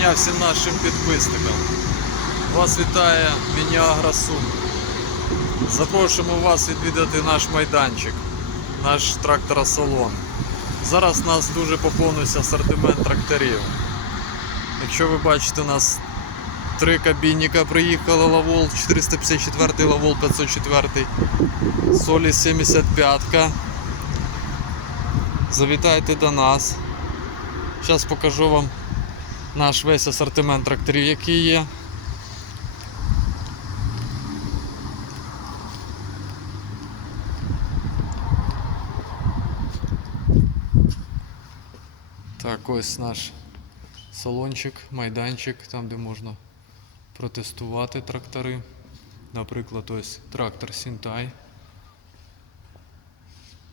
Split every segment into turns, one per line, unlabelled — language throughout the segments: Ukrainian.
дня всім нашим підписникам. Вас вітає Мініагра Сум. Запрошуємо вас відвідати наш майданчик, наш тракторосалон. Зараз у нас дуже поповнився асортимент тракторів. Якщо ви бачите, у нас три кабінника приїхали Лавол 454, Лавол 504, Солі 75. Завітайте до нас. Зараз покажу вам наш весь асортимент тракторів, який є. Так, ось наш салончик, майданчик, там де можна протестувати трактори. Наприклад, ось трактор Сінтай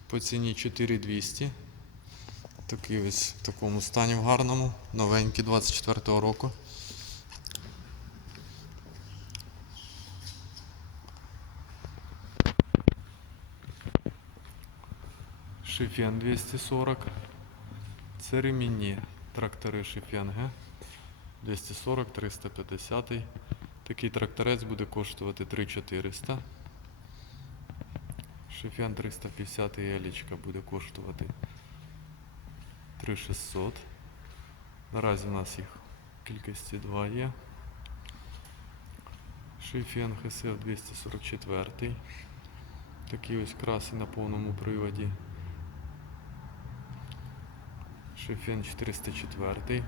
по ціні 4200. Такий ось в такому стані в гарному, новенький 24-го року. Шифен 240. Це ремінні трактори Шифен Г. 240, 350. Такий тракторець буде коштувати 3400. Шифен 350 елічка буде коштувати 3600. Наразі у нас їх в кількості 2 є. Шифен ХСФ 244. Такий ось красий на повному приводі. Шифен 404.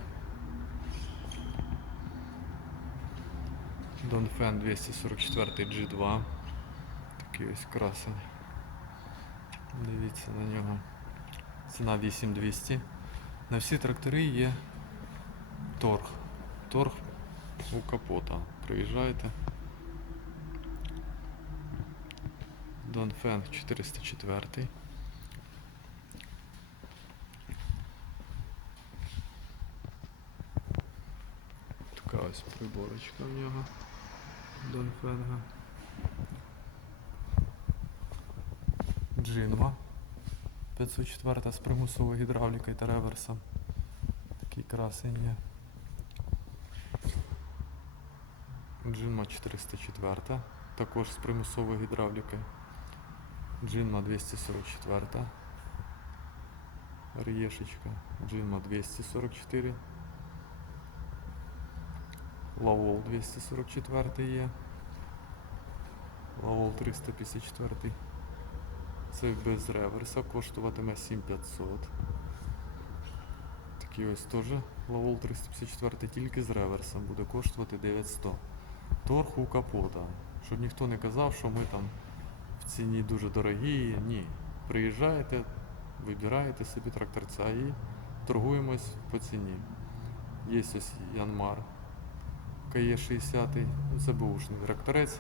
Донфен 244 G2. Такий ось красень. Дивіться на нього. Ціна 8200. На всі трактори є торг. Торг у капота. Приїжджайте. Донфен 404. Така ось приборочка в нього. Донфенга. Джинва. 504 з примусовою гідравлікою та реверсом. Такий красень є. Джинма 404, також з примусовою гідравлікою. Джинма 244. Рєшечка. Джинма 244. Лавол 244 є. Лавол 354. Це без реверса коштуватиме 7500. Такий ось теж Лавол 354 тільки з реверсом буде коштувати 900. Торг у капота. Щоб ніхто не казав, що ми там в ціні дуже дорогі. Ні. Приїжджаєте, вибираєте собі тракторця і торгуємось по ціні. Є ось Янмар КЕ 60, ну, це бушний тракторець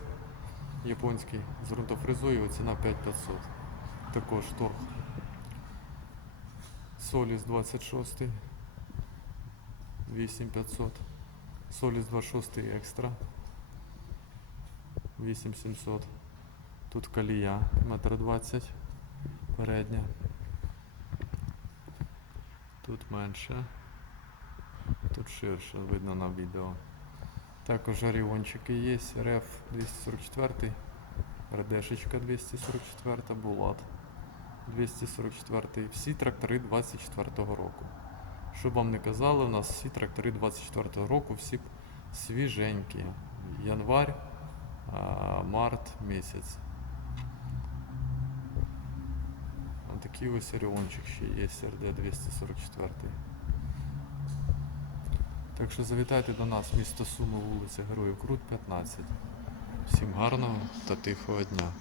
японський з ґрунтофрезою, ціна 5500. Також торг. Соліс 26, 8500. Соліс 26 екстра. 8700. Тут колія 1,20 м передня. Тут менше. Тут ширше, видно на відео. Також оріончики є, РФ 244, РДшечка 244, Булат 244. Всі трактори 24-го року. Щоб вам не казали, у нас всі трактори 24-го року, всі свіженькі. Январь, март місяць. Такий ось оріончик ще є, РД 244. Так що завітайте до нас, місто Суми, вулиця Героїв Крут, 15. Всім гарного та тихого дня.